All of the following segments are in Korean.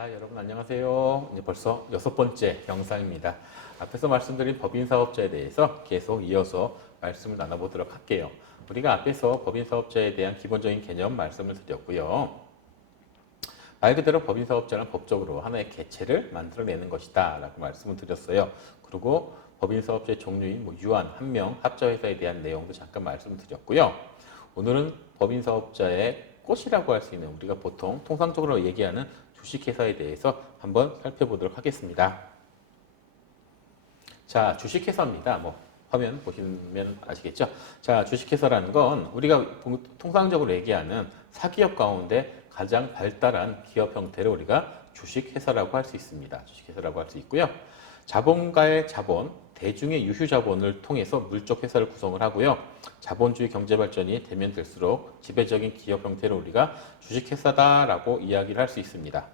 자, 여러분 안녕하세요. 이제 벌써 6번째 영상입니다. 앞에서 말씀드린 법인사업자에 대해서 계속 이어서 말씀을 나눠보도록 할게요. 우리가 앞에서 법인사업자에 대한 기본적인 개념 말씀을 드렸고요. 말 그대로 법인사업자는 법적으로 하나의 개체를 만들어내는 것이다 라고 말씀을 드렸어요. 그리고 법인사업자의 종류인 유한, 한명, 합자회사에 대한 내용도 잠깐 말씀을 드렸고요. 오늘은 법인사업자의 꽃이라고 할 수 있는 우리가 보통 통상적으로 얘기하는 주식회사에 대해서 한번 살펴보도록 하겠습니다. 자, 주식회사입니다. 화면 보시면 아시겠죠? 자, 주식회사라는 건 우리가 통상적으로 얘기하는 사기업 가운데 가장 발달한 기업 형태를 우리가 주식회사라고 할 수 있습니다. 주식회사라고 할 수 있고요. 자본가의 자본, 대중의 유휴자본을 통해서 물적 회사를 구성을 하고요. 자본주의 경제발전이 되면 될수록 지배적인 기업 형태를 우리가 주식회사다라고 이야기를 할 수 있습니다.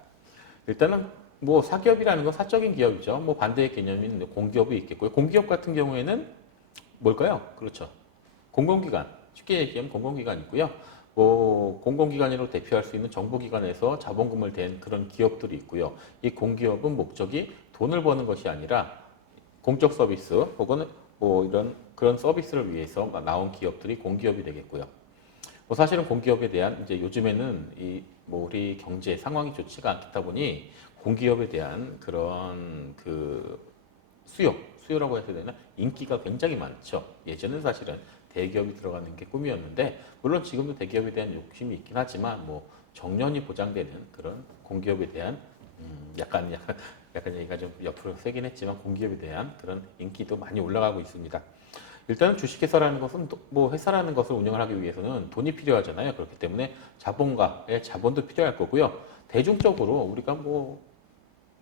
일단은 사기업이라는 건 사적인 기업이죠. 반대의 개념인 공기업이 있겠고요. 공기업 같은 경우에는 뭘까요? 그렇죠. 공공기관. 쉽게 얘기하면 공공기관이 있고요. 공공기관으로 대표할 수 있는 정부기관에서 자본금을 댄 그런 기업들이 있고요. 이 공기업은 목적이 돈을 버는 것이 아니라 공적 서비스 혹은 이런 그런 서비스를 위해서 나온 기업들이 공기업이 되겠고요. 사실은 공기업에 대한 이제 요즘에는 우리 경제 상황이 좋지가 않다 보니 공기업에 대한 그런 수요라고 해야 되나 인기가 굉장히 많죠. 예전엔 사실은 대기업이 들어가는 게 꿈이었는데 물론 지금도 대기업에 대한 욕심이 있긴 하지만 정년이 보장되는 그런 공기업에 대한 약간 얘기가 좀 옆으로 세긴 했지만 공기업에 대한 그런 인기도 많이 올라가고 있습니다. 일단은 주식회사라는 것은 회사라는 것을 운영을 하기 위해서는 돈이 필요하잖아요. 그렇기 때문에 자본가의 자본도 필요할 거고요. 대중적으로 우리가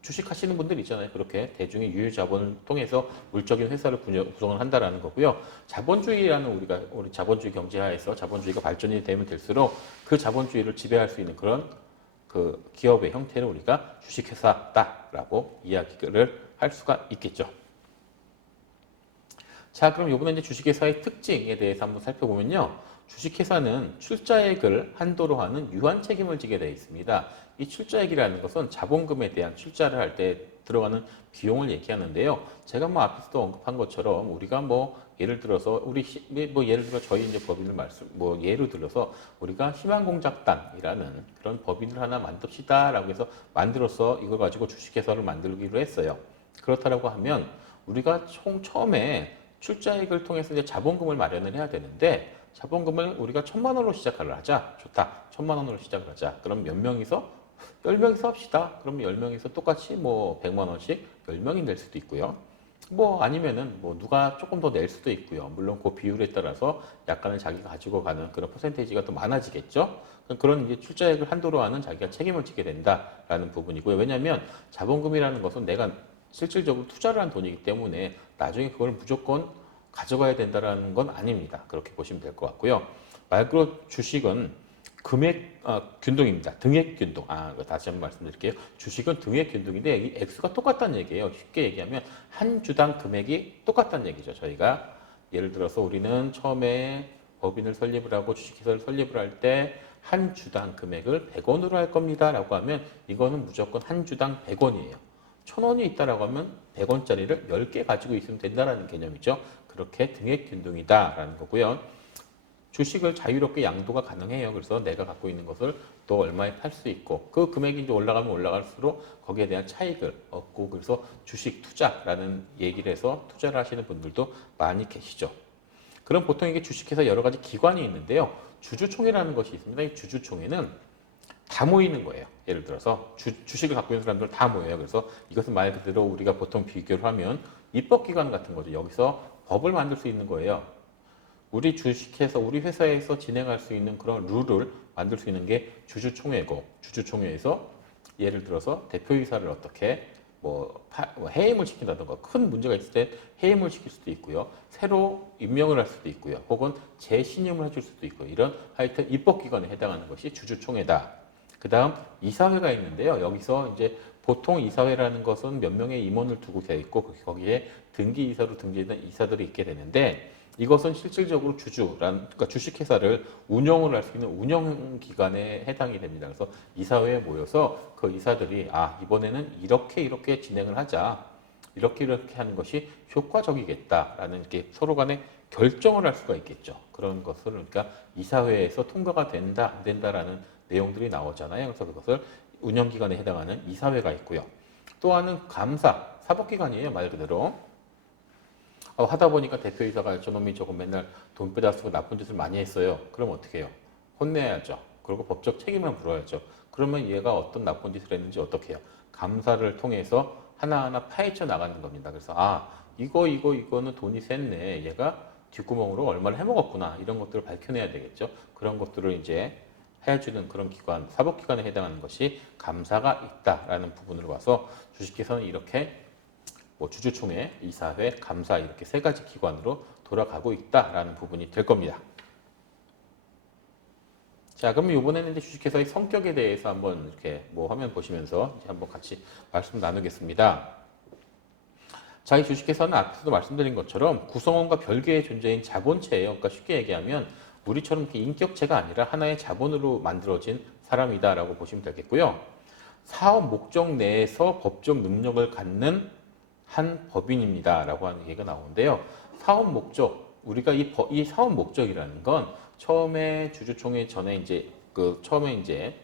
주식하시는 분들 있잖아요. 그렇게 대중의 유휴자본을 통해서 물적인 회사를 구성을 한다라는 거고요. 자본주의라는 우리 자본주의 경제하에서 자본주의가 발전이 되면 될수록 그 자본주의를 지배할 수 있는 그런 그 기업의 형태를 우리가 주식회사다라고 이야기를 할 수가 있겠죠. 자, 그럼 이번에 이제 주식회사의 특징에 대해서 한번 살펴보면요. 주식회사는 출자액을 한도로 하는 유한 책임을 지게 되어 있습니다. 이 출자액이라는 것은 자본금에 대한 출자를 할 때 들어가는 비용을 얘기하는데요. 제가 앞에서도 언급한 것처럼 우리가 예를 들어서 예를 들어 저희 이제 법인을 예를 들어서 우리가 희망공작단이라는 그런 법인을 하나 만듭시다라고 해서 만들어서 이걸 가지고 주식회사를 만들기로 했어요. 그렇다라고 하면 우리가 처음에 출자액을 통해서 이제 자본금을 마련을 해야 되는데 자본금을 우리가 1,000만 원으로 시작을 하자. 좋다. 1,000만 원으로 시작을 하자. 그럼 몇 명이서? 10명이서 합시다. 그럼 10명이서 똑같이 100만 원씩 10명이 낼 수도 있고요. 아니면은 누가 조금 더 낼 수도 있고요. 물론 그 비율에 따라서 약간은 자기가 가지고 가는 그런 퍼센테이지가 더 많아지겠죠. 그런 이제 출자액을 한도로 하는 자기가 책임을 지게 된다라는 부분이고요. 왜냐하면 자본금이라는 것은 내가 실질적으로 투자를 한 돈이기 때문에 나중에 그걸 무조건 가져가야 된다는 건 아닙니다. 그렇게 보시면 될 것 같고요. 말 그대로 주식은 균등입니다. 등액균등. 다시 한번 말씀드릴게요. 주식은 등액균등인데 이 액수가 똑같다는 얘기예요. 쉽게 얘기하면 한 주당 금액이 똑같다는 얘기죠. 저희가 예를 들어서 우리는 처음에 법인을 설립을 하고 주식회사를 설립을 할 때 한 주당 금액을 100원으로 할 겁니다. 라고 하면 이거는 무조건 한 주당 100원이에요. 1,000원이 있다라고 하면 100원짜리를 10개 가지고 있으면 된다는 개념이죠. 그렇게 등액균등이다라는 거고요. 주식을 자유롭게 양도가 가능해요. 그래서 내가 갖고 있는 것을 또 얼마에 팔 수 있고 그 금액이 이제 올라가면 올라갈수록 거기에 대한 차익을 얻고 그래서 주식 투자라는 얘기를 해서 투자를 하시는 분들도 많이 계시죠. 그럼 보통 이게 주식회사 여러 가지 기관이 있는데요. 주주총회라는 것이 있습니다. 이 주주총회는 다 모이는 거예요. 예를 들어서 주식을 갖고 있는 사람들 다 모여요. 그래서 이것은 말 그대로 우리가 보통 비교를 하면 입법기관 같은 거죠. 여기서 법을 만들 수 있는 거예요. 우리 주식회사, 우리 회사에서 진행할 수 있는 그런 룰을 만들 수 있는 게 주주총회고 주주총회에서 예를 들어서 대표이사를 어떻게 해임을 시킨다든가 큰 문제가 있을 때 해임을 시킬 수도 있고요. 새로 임명을 할 수도 있고요. 혹은 재신임을 해줄 수도 있고 이런 하여튼 입법기관에 해당하는 것이 주주총회다. 그 다음 이사회가 있는데요. 여기서 이제 보통 이사회라는 것은 몇 명의 임원을 두고 되어 있고 거기에 등기이사로 등재된 이사들이 있게 되는데 이것은 실질적으로 그러니까 주식회사를 운영을 할 수 있는 운영기관에 해당이 됩니다. 그래서 이사회에 모여서 그 이사들이 이번에는 이렇게 진행을 하자. 이렇게 하는 것이 효과적이겠다라는 게 서로 간에 결정을 할 수가 있겠죠. 그런 것을 그러니까 이사회에서 통과가 된다, 안 된다라는 내용들이 나오잖아요. 그래서 그것을 운영기관에 해당하는 이사회가 있고요. 또 하나는 감사, 사법기관이에요. 말 그대로. 하다 보니까 대표이사가 저놈이 조금 맨날 돈 빼다 쓰고 나쁜 짓을 많이 했어요. 그럼 어떻게 해요? 혼내야죠. 그리고 법적 책임을 물어야죠. 그러면 얘가 어떤 나쁜 짓을 했는지 어떻게 해요? 감사를 통해서 하나하나 파헤쳐 나가는 겁니다. 그래서 이거는 돈이 샜네. 얘가 뒷구멍으로 얼마를 해먹었구나. 이런 것들을 밝혀내야 되겠죠. 그런 것들을 이제 해주는 그런 기관, 사법기관에 해당하는 것이 감사가 있다라는 부분으로 봐서 주식회사는 이렇게 주주총회, 이사회, 감사 이렇게 세 가지 기관으로 돌아가고 있다라는 부분이 될 겁니다. 자, 그러면 이번에는 이제 주식회사의 성격에 대해서 한번 이렇게 화면 보시면서 이제 한번 같이 말씀 나누겠습니다. 자, 이 주식회사는 앞에서도 말씀드린 것처럼 구성원과 별개의 존재인 자본체예요. 그러니까 쉽게 얘기하면 우리처럼 이렇게 인격체가 아니라 하나의 자본으로 만들어진 사람이다라고 보시면 되겠고요. 사업 목적 내에서 법적 능력을 갖는 한 법인입니다라고 하는 얘기가 나오는데요. 사업 목적, 우리가 이 사업 목적이라는 건 처음에 주주총회 전에 처음에 이제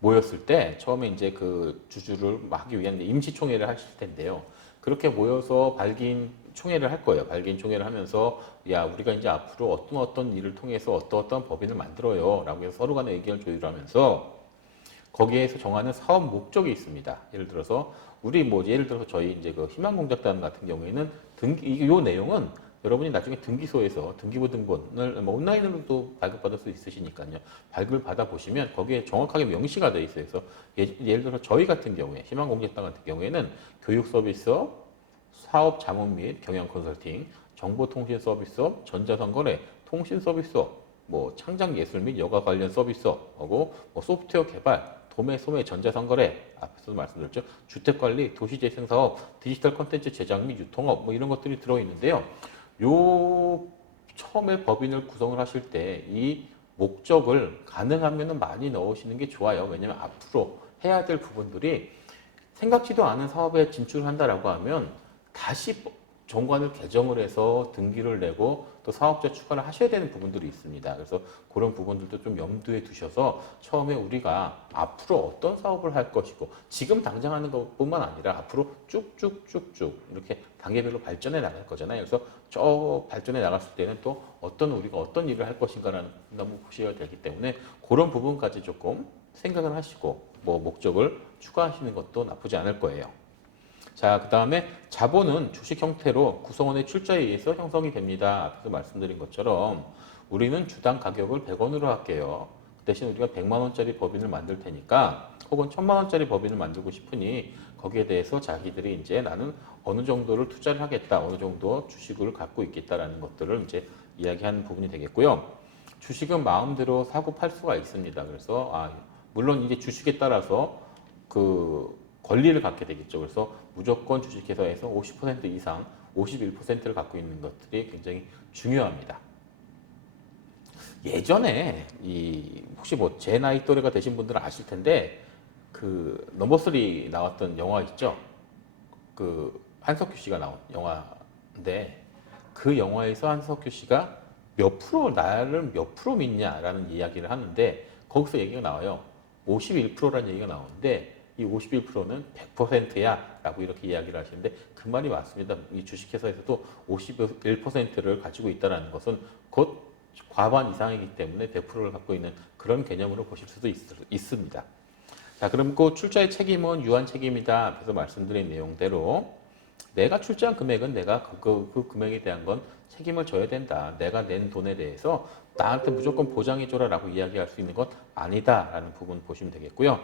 모였을 때 처음에 이제 그 주주를 하기 위한 임시총회를 하실 텐데요. 그렇게 모여서 발기인 총회를 할 거예요. 발기인 총회를 하면서 우리가 이제 앞으로 어떤 일을 통해서 어떤 법인을 만들어요라고 해서 서로 간에 의견을 조율하면서 거기에서 정하는 사업 목적이 있습니다. 예를 들어서 예를 들어서 저희 이제 그 희망공작단 같은 경우에는 이 내용은 여러분이 나중에 등기소에서 등기부등본을 온라인으로도 발급받을 수 있으시니까요. 발급을 받아 보시면 거기에 정확하게 명시가 되어 있어요. 그래서 예를 들어서 저희 같은 경우에 희망공작단 같은 경우에는 교육 서비스업, 사업 자문 및 경영 컨설팅, 정보통신 서비스업, 전자상거래, 통신 서비스업, 창작 예술 및 여가 관련 서비스업하고 소프트웨어 개발, 도매, 소매, 전자상거래, 앞에서도 말씀드렸죠. 주택관리, 도시재생사업, 디지털 콘텐츠 제작 및 유통업, 이런 것들이 들어있는데요. 처음에 법인을 구성을 하실 때 이 목적을 가능하면 많이 넣으시는 게 좋아요. 왜냐하면 앞으로 해야 될 부분들이 생각지도 않은 사업에 진출한다라고 하면 다시 정관을 개정을 해서 등기를 내고 또 사업자 추가를 하셔야 되는 부분들이 있습니다. 그래서 그런 부분들도 좀 염두에 두셔서 처음에 우리가 앞으로 어떤 사업을 할 것이고 지금 당장 하는 것뿐만 아니라 앞으로 쭉쭉쭉쭉 이렇게 단계별로 발전해 나갈 거잖아요. 그래서 저 발전해 나갔을 때는 또 우리가 어떤 일을 할 것인가라는 너무 보셔야 되기 때문에 그런 부분까지 조금 생각을 하시고 목적을 추가하시는 것도 나쁘지 않을 거예요. 자, 그 다음에 자본은 주식 형태로 구성원의 출자에 의해서 형성이 됩니다. 앞에서 말씀드린 것처럼 우리는 주당 가격을 100원으로 할게요. 그 대신 우리가 100만 원짜리 법인을 만들 테니까 혹은 1000만 원짜리 법인을 만들고 싶으니 거기에 대해서 자기들이 이제 나는 어느 정도를 투자를 하겠다, 어느 정도 주식을 갖고 있겠다라는 것들을 이제 이야기하는 부분이 되겠고요. 주식은 마음대로 사고 팔 수가 있습니다. 그래서 물론 이제 주식에 따라서 그 권리를 갖게 되겠죠. 그래서 무조건 주식회사에서 50% 이상 51%를 갖고 있는 것들이 굉장히 중요합니다. 예전에 혹시 제 나이 또래가 되신 분들은 아실 텐데 그 넘버 3 나왔던 영화 있죠. 그 한석규 씨가 나온 영화인데 그 영화에서 한석규 씨가 나를 몇 프로 믿냐라는 이야기를 하는데 거기서 얘기가 나와요. 51%라는 얘기가 나오는데 이 51%는 100%야 라고 이렇게 이야기를 하시는데 그 말이 맞습니다. 이 주식회사에서도 51%를 가지고 있다는 것은 곧 과반 이상이기 때문에 100%를 갖고 있는 그런 개념으로 보실 수도 있습니다. 자, 그럼 그 출자의 책임은 유한 책임이다. 앞에서 말씀드린 내용대로 내가 출자한 금액은 내가 그 금액에 대한 건 책임을 져야 된다. 내가 낸 돈에 대해서 나한테 무조건 보장해줘라 라고 이야기할 수 있는 건 아니다 라는 부분 보시면 되겠고요.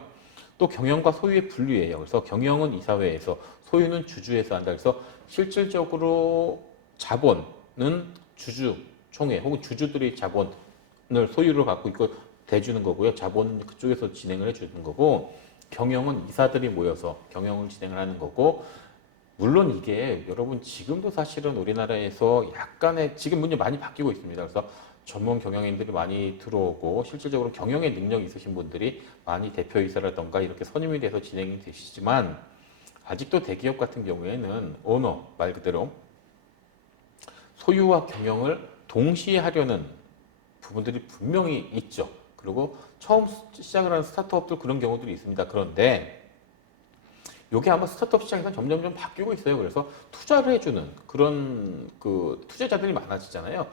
또 경영과 소유의 분류예요. 그래서 경영은 이사회에서, 소유는 주주에서 한다. 그래서 실질적으로 자본은 주주총회 혹은 주주들이 자본을 소유를 갖고 있고 대주는 거고요. 자본은 그쪽에서 진행을 해주는 거고 경영은 이사들이 모여서 경영을 진행을 하는 거고 물론 이게 여러분 지금도 사실은 우리나라에서 약간의 지금 문제 많이 바뀌고 있습니다. 그래서 전문 경영인들이 많이 들어오고 실질적으로 경영의 능력이 있으신 분들이 많이 대표이사라던가 이렇게 선임이 돼서 진행이 되시지만 아직도 대기업 같은 경우에는 오너 말 그대로 소유와 경영을 동시에 하려는 부분들이 분명히 있죠. 그리고 처음 시작을 하는 스타트업도 그런 경우들이 있습니다. 그런데 요게 아마 스타트업 시장에서 점점점 바뀌고 있어요. 그래서 투자를 해주는 그런 그 투자자들이 많아지잖아요.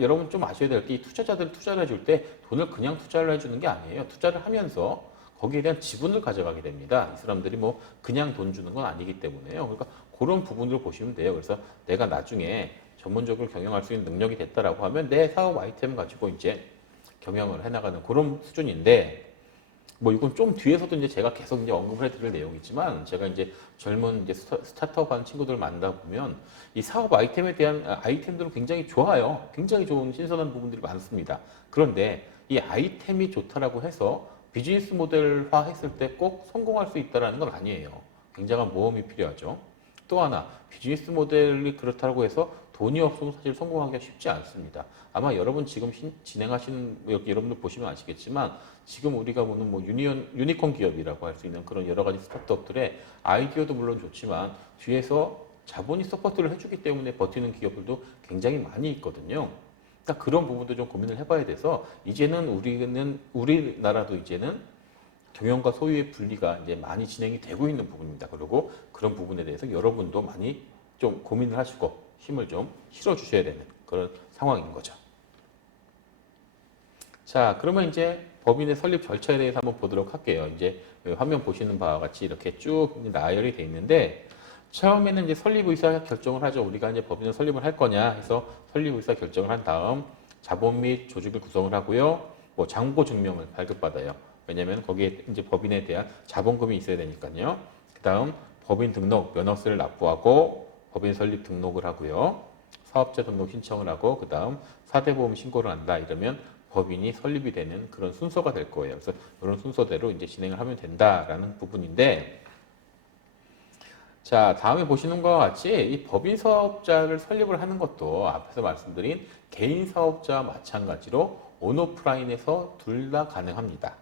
여러분 좀 아셔야 될 게 이 투자자들 투자를 해줄 때 돈을 그냥 투자를 해주는 게 아니에요. 투자를 하면서 거기에 대한 지분을 가져가게 됩니다. 이 사람들이 뭐 그냥 돈 주는 건 아니기 때문에요. 그러니까 그런 부분을 보시면 돼요. 그래서 내가 나중에 전문적으로 경영할 수 있는 능력이 됐다라고 하면 내 사업 아이템 가지고 이제 경영을 해나가는 그런 수준인데 뭐 이건 좀 뒤에서도 이제 제가 계속 이제 언급을 해드릴 내용이지만 제가 이제 젊은 이제 스타트업 하는 친구들 만나 보면 이 사업 아이템에 대한 아이템들은 굉장히 좋아요. 굉장히 좋은 신선한 부분들이 많습니다. 그런데 이 아이템이 좋다라고 해서 비즈니스 모델화 했을 때 꼭 성공할 수 있다라는 건 아니에요. 굉장한 모험이 필요하죠. 또 하나 비즈니스 모델이 그렇다고 해서 돈이 없으면 사실 성공하기가 쉽지 않습니다. 아마 여러분 지금 진행하시는 여기 여러분들 보시면 아시겠지만 지금 우리가 보는 뭐 유니콘 기업이라고 할 수 있는 그런 여러 가지 스타트업들의 아이디어도 물론 좋지만 뒤에서 자본이 서포트를 해주기 때문에 버티는 기업들도 굉장히 많이 있거든요. 그러니까 그런 부분도 좀 고민을 해봐야 돼서 이제는 우리나라도 이제는 경영과 소유의 분리가 이제 많이 진행이 되고 있는 부분입니다. 그리고 그런 부분에 대해서 여러분도 많이 좀 고민을 하시고 힘을 좀 실어 주셔야 되는 그런 상황인 거죠. 자, 그러면 이제 법인의 설립 절차에 대해서 한번 보도록 할게요. 이제 화면 보시는 바와 같이 이렇게 쭉 나열이 돼 있는데 처음에는 이제 설립 의사 결정을 하죠. 우리가 이제 법인을 설립을 할 거냐 해서 설립 의사 결정을 한 다음 자본 및 조직을 구성을 하고요. 뭐 장고 증명을 발급받아요. 왜냐하면 거기에 이제 법인에 대한 자본금이 있어야 되니까요. 그다음 법인 등록 면허세를 납부하고 법인 설립 등록을 하고요. 사업자 등록 신청을 하고 그다음 사대보험 신고를 한다. 이러면 법인이 설립이 되는 그런 순서가 될 거예요. 그래서 이런 순서대로 이제 진행을 하면 된다라는 부분인데 자, 다음에 보시는 것과 같이 이 법인 사업자를 설립을 하는 것도 앞에서 말씀드린 개인 사업자와 마찬가지로 온오프라인에서 둘 다 가능합니다.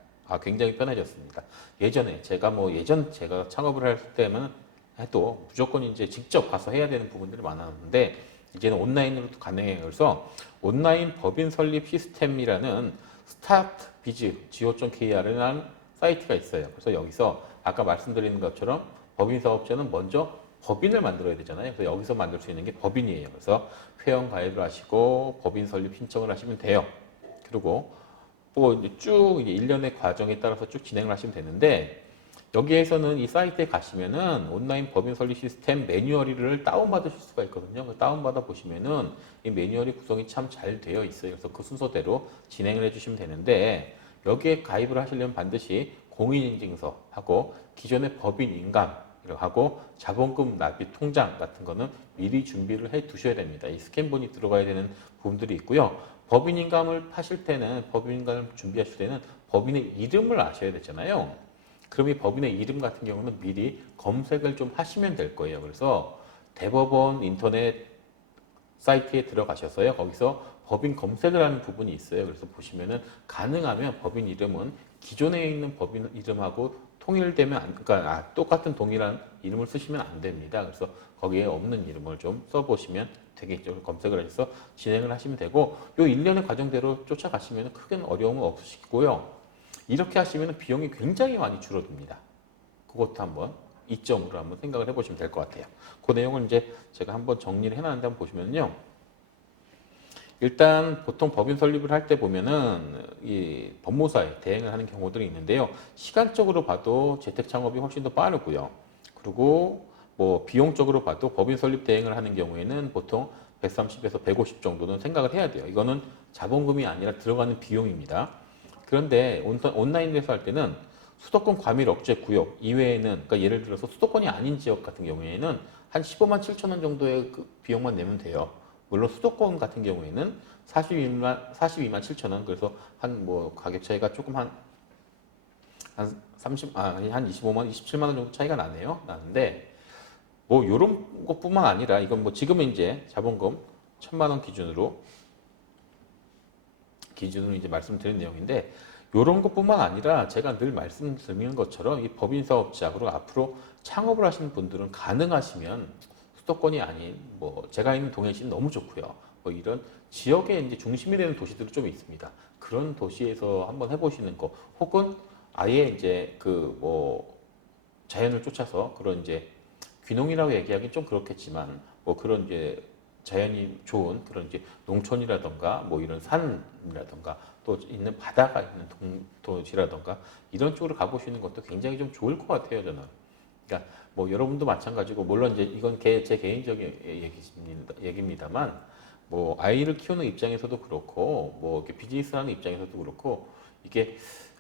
굉장히 편해졌습니다. 예전에 제가 창업을 할 때면 해도 무조건 이제 직접 가서 해야 되는 부분들이 많았는데 이제는 온라인으로도 가능해요. 그래서 온라인 법인 설립 시스템이라는 스타트비즈 go.kr이라는 사이트가 있어요. 그래서 여기서 아까 말씀드린 것처럼 법인 사업자는 먼저 법인을 만들어야 되잖아요. 그래서 여기서 만들 수 있는 게 법인이에요. 그래서 회원 가입을 하시고 법인 설립 신청을 하시면 돼요. 그리고 또 이제 쭉 이제 일련의 과정에 따라서 쭉 진행을 하시면 되는데 여기에서는 이 사이트에 가시면은 온라인 법인 설립 시스템 매뉴얼을 다운받으실 수가 있거든요. 그 다운받아 보시면은 이 매뉴얼이 구성이 참 잘 되어 있어요. 그래서 그 순서대로 진행을 해주시면 되는데 여기에 가입을 하시려면 반드시 공인인증서하고 기존의 법인 인감하고 자본금 납입 통장 같은 거는 미리 준비를 해 두셔야 됩니다. 이 스캔본이 들어가야 되는 부분들이 있고요. 법인 인감을 하실 때는 법인 인감을 준비하실 때는 법인의 이름을 아셔야 되잖아요. 그럼 이 법인의 이름 같은 경우는 미리 검색을 좀 하시면 될 거예요. 그래서 대법원 인터넷 사이트에 들어가셔서요. 거기서 법인 검색을 하는 부분이 있어요. 그래서 보시면은 가능하면 법인 이름은 기존에 있는 법인 이름하고 통일되면 그러니까 똑같은 동일한 이름을 쓰시면 안 됩니다. 그래서 거기에 없는 이름을 좀 써보시면 되겠죠. 검색을 해서 진행을 하시면 되고 요 일련의 과정대로 쫓아가시면 크게 어려움은 없으시고요. 이렇게 하시면 비용이 굉장히 많이 줄어듭니다. 그것도 한번 이점으로 한번 생각을 해보시면 될 것 같아요. 그 내용을 이제 제가 한번 정리를 해놨는데 한번 보시면요. 일단 보통 법인 설립을 할 때 보면은 이 법무사에 대행을 하는 경우들이 있는데요. 시간적으로 봐도 재택 창업이 훨씬 더 빠르고요. 그리고 뭐 비용적으로 봐도 법인 설립 대행을 하는 경우에는 보통 130에서 150 정도는 생각을 해야 돼요. 이거는 자본금이 아니라 들어가는 비용입니다. 그런데 온라인에서 할 때는 수도권 과밀 억제 구역 이외에는 그러니까 예를 들어서 수도권이 아닌 지역 같은 경우에는 한 15만 7천 원 정도의 그 비용만 내면 돼요. 물론 수도권 같은 경우에는 42만 7천 원 그래서 한 뭐 가격 차이가 조금 한 25만 27만 원 정도 차이가 나네요. 나는데 뭐 이런 것뿐만 아니라 이건 뭐 지금은 이제 자본금 1,000만 원 기준으로 이제 말씀드린 내용인데 이런 것뿐만 아니라 제가 늘 말씀드리는 것처럼 이 법인 사업자 그리고 앞으로 창업을 하시는 분들은 가능하시면 수도권이 아닌 뭐 제가 있는 동해시는 너무 좋고요. 뭐 이런 지역에 이제 중심이 되는 도시들이 좀 있습니다. 그런 도시에서 한번 해보시는 거 혹은 아예 이제 그 뭐 자연을 쫓아서 그런 이제 귀농이라고 얘기하기 좀 그렇겠지만 뭐 그런 이제 자연이 좋은 그런 이제 농촌이라던가 뭐 이런 산이라던가 또 있는 바다가 있는 도시라던가 이런 쪽으로 가보시는 것도 굉장히 좀 좋을 것 같아요 저는. 그러니까 뭐 여러분도 마찬가지고 물론 이제 이건 제 개인적인 얘기입니다만 뭐 아이를 키우는 입장에서도 그렇고 뭐 이렇게 비즈니스하는 입장에서도 그렇고 이게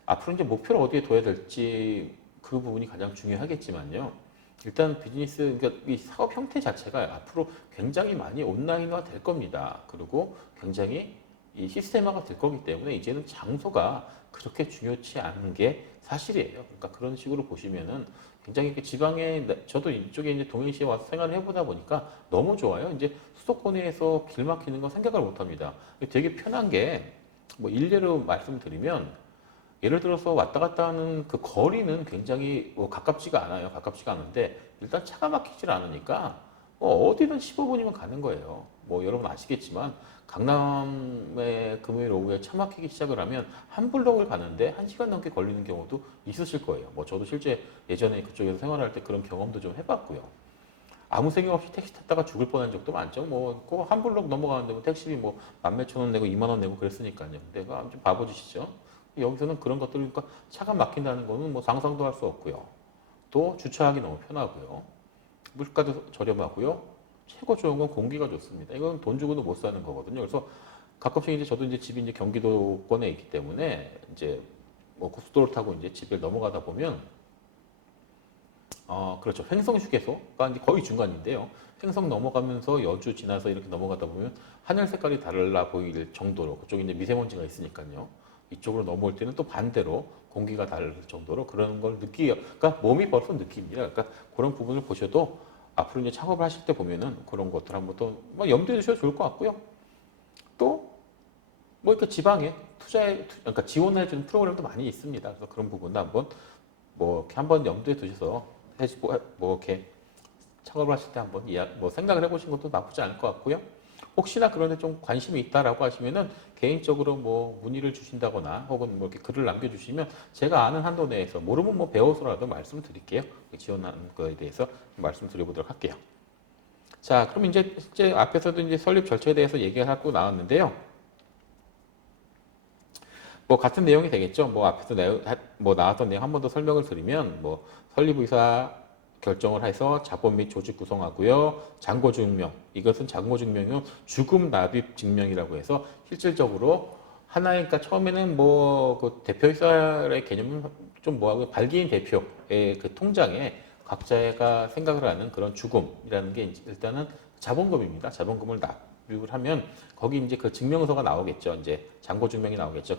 앞으로 이제 목표를 어디에 둬야 될지 그 부분이 가장 중요하겠지만요. 일단 비즈니스, 그러니까 이 사업 형태 자체가 앞으로 굉장히 많이 온라인화 될 겁니다. 그리고 굉장히 이 시스템화가 될 거기 때문에 이제는 장소가 그렇게 중요치 않은 게 사실이에요. 그러니까 그런 식으로 보시면은 굉장히 이렇게 지방에, 저도 이쪽에 이제 동해시에 와서 생활을 해보다 보니까 너무 좋아요. 이제 수도권에서 길 막히는 건 생각을 못 합니다. 되게 편한 게, 뭐 일례로 말씀드리면, 예를 들어서 왔다 갔다 하는 그 거리는 굉장히 뭐 가깝지가 않아요. 가깝지가 않은데 일단 차가 막히질 않으니까 어디든 15분이면 가는 거예요. 뭐 여러분 아시겠지만 강남에 금요일 오후에 차 막히기 시작을 하면 한 블록을 가는데 1시간 넘게 걸리는 경우도 있으실 거예요. 뭐 저도 실제 예전에 그쪽에서 생활할 때 그런 경험도 좀 해봤고요. 아무 생각 없이 택시 탔다가 죽을 뻔한 적도 많죠. 뭐, 그 한 블록 넘어가는데 뭐 택시비 뭐 만 몇천 원 내고 2만 원 내고 그랬으니까요. 근데 좀 바보짓이죠. 여기서는 그런 것들, 그러니까 차가 막힌다는 거는 뭐 상상도 할 수 없고요. 또 주차하기 너무 편하고요. 물가도 저렴하고요. 최고 좋은 건 공기가 좋습니다. 이건 돈 주고도 못 사는 거거든요. 그래서 가끔씩 이제 저도 이제 집이 이제 경기도권에 있기 때문에 이제 뭐 고속도로 타고 이제 집에 넘어가다 보면 그렇죠. 횡성 휴게소가 이제 거의 중간인데요. 횡성 넘어가면서 여주 지나서 이렇게 넘어가다 보면 하늘 색깔이 달라 보일 정도로 그쪽에 이제 미세먼지가 있으니까요. 이쪽으로 넘어올 때는 또 반대로 공기가 다를 정도로 그런 걸 그러니까 몸이 벌써 느낍니다. 그러니까 그런 부분을 보셔도 앞으로 이제 창업을 하실 때 보면은 그런 것들 한번 또뭐 염두에 두셔도 좋을 것 같고요. 또 뭐 이렇게 지방에 그러니까 지원해주는 프로그램도 많이 있습니다. 그래서 그런 부분도 한번 뭐 이렇게 한번 염두에 두셔서 뭐 이렇게 창업을 하실 때 한번 뭐 생각을 해보신 것도 나쁘지 않을 것 같고요. 혹시나 그런데 좀 관심이 있다라고 하시면은 개인적으로 뭐 문의를 주신다거나 혹은 뭐 이렇게 글을 남겨주시면 제가 아는 한도 내에서 모르면 뭐 배워서라도 말씀을 드릴게요. 지원하는 거에 대해서 말씀드려보도록 할게요. 자, 그럼 이제 실제 앞에서도 이제 설립 절차에 대해서 얘기하고 나왔는데요. 뭐 같은 내용이 되겠죠. 뭐 앞에서 뭐 나왔던 내용 한 번 더 설명을 드리면 뭐 설립 의사 결정을 해서 자본 및 조직 구성하고요. 잔고 증명. 이것은 잔고 증명은 주금 납입 증명이라고 해서 실질적으로 하나의 그러니까 처음에는 뭐 그 대표이사의 개념은 좀 뭐하고 발기인 대표의 그 통장에 각자가 생각을 하는 그런 주금이라는 게 일단은 자본금입니다. 자본금을 납입을 하면 거기 이제 그 증명서가 나오겠죠. 이제 잔고 증명이 나오겠죠.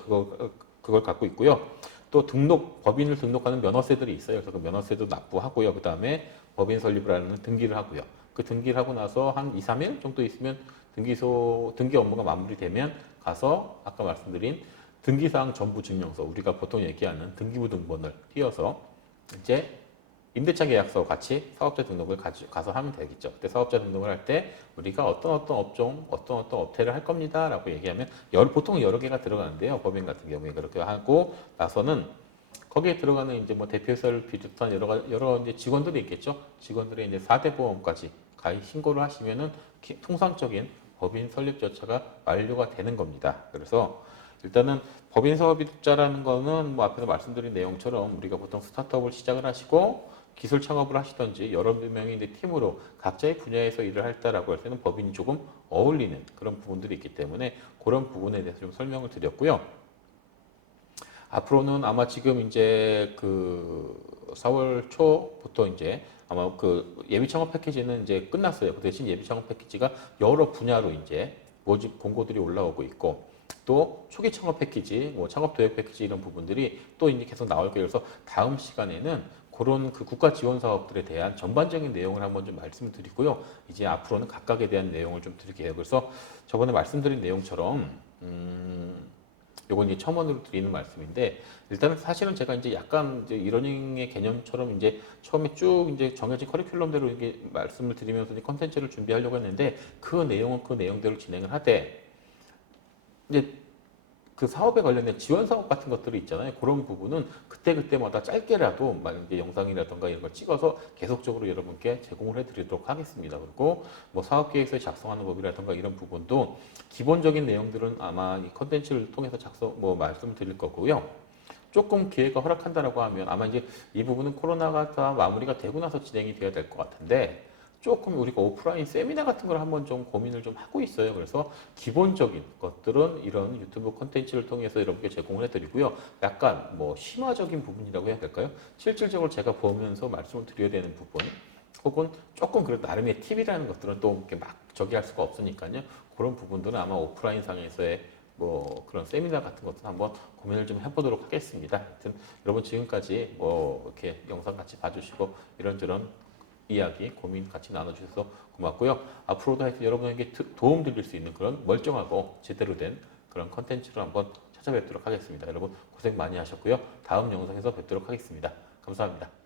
그걸 갖고 있고요. 또 법인을 등록하는 면허세들이 있어요. 그래서 그 면허세도 납부하고요. 그 다음에 법인 설립을 하는 등기를 하고요. 그 등기를 하고 나서 한 2, 3일 정도 있으면 등기 업무가 마무리되면 가서 아까 말씀드린 등기사항 전부 증명서, 우리가 보통 얘기하는 등기부등본을 띄어서 이제 임대차 계약서 같이 사업자 등록을 가서 하면 되겠죠. 그때 사업자 등록을 할 때 우리가 어떤 업종, 어떤 업태를 할 겁니다라고 얘기하면 보통 여러 개가 들어가는데요. 법인 같은 경우에 그렇게 하고 나서는 거기에 들어가는 이제 뭐 대표이사를 비롯한 여러 이제 직원들이 있겠죠. 직원들의 이제 4대 보험까지 가입 신고를 하시면은 통상적인 법인 설립 절차가 완료가 되는 겁니다. 그래서 일단은 법인 사업자라는 거는 뭐 앞에서 말씀드린 내용처럼 우리가 보통 스타트업을 시작을 하시고 기술 창업을 하시던지 여러 명이 이제 팀으로 각자의 분야에서 일을 할다라고 할 때는 법인이 조금 어울리는 그런 부분들이 있기 때문에 그런 부분에 대해서 좀 설명을 드렸고요. 앞으로는 아마 지금 이제 그 4월 초부터 이제 아마 그 예비 창업 패키지는 이제 끝났어요. 그 대신 예비 창업 패키지가 여러 분야로 이제 모집 공고들이 올라오고 있고 또 초기 창업 패키지, 뭐 창업 도입 패키지 이런 부분들이 또 이제 계속 나올 거예요. 그래서 다음 시간에는 그런 그 국가 지원 사업들에 대한 전반적인 내용을 한번 좀 말씀을 드리고요. 이제 앞으로는 각각에 대한 내용을 좀 드릴게요. 그래서 저번에 말씀드린 내용처럼 요건 이제 첨언으로 드리는 말씀인데 일단은 사실은 제가 이제 약간 이제 이러닝의 개념처럼 이제 처음에 쭉 이제 정해진 커리큘럼대로 이게 말씀을 드리면서 이제 컨텐츠를 준비하려고 했는데 그 내용은 그 내용대로 진행을 하되 이제 그 사업에 관련된 지원 사업 같은 것들이 있잖아요. 그런 부분은 그때그때마다 짧게라도 만약에 영상이라든가 이런 걸 찍어서 계속적으로 여러분께 제공을 해드리도록 하겠습니다. 그리고 뭐 사업 계획서에 작성하는 법이라든가 이런 부분도 기본적인 내용들은 아마 이 컨텐츠를 통해서 말씀드릴 거고요. 조금 기회가 허락한다라고 하면 아마 이제 이 부분은 코로나가 다 마무리가 되고 나서 진행이 되어야 될 것 같은데 조금 우리가 오프라인 세미나 같은 걸 한번 좀 고민을 좀 하고 있어요. 그래서 기본적인 것들은 이런 유튜브 콘텐츠를 통해서 여러분께 제공을 해드리고요. 약간 뭐 심화적인 부분이라고 해야 될까요? 실질적으로 제가 보면서 말씀을 드려야 되는 부분, 혹은 조금 그래도 나름의 팁이라는 것들은 또 이렇게 막 저기 할 수가 없으니까요. 그런 부분들은 아마 오프라인 상에서의 뭐 그런 세미나 같은 것도 한번 고민을 좀 해보도록 하겠습니다. 하여튼 여러분 지금까지 뭐 이렇게 영상 같이 봐주시고 이런저런 이야기, 고민 같이 나눠주셔서 고맙고요. 앞으로도 하여튼 여러분에게 도움 드릴 수 있는 그런 멀쩡하고 제대로 된 그런 컨텐츠를 한번 찾아뵙도록 하겠습니다. 여러분 고생 많이 하셨고요. 다음 영상에서 뵙도록 하겠습니다. 감사합니다.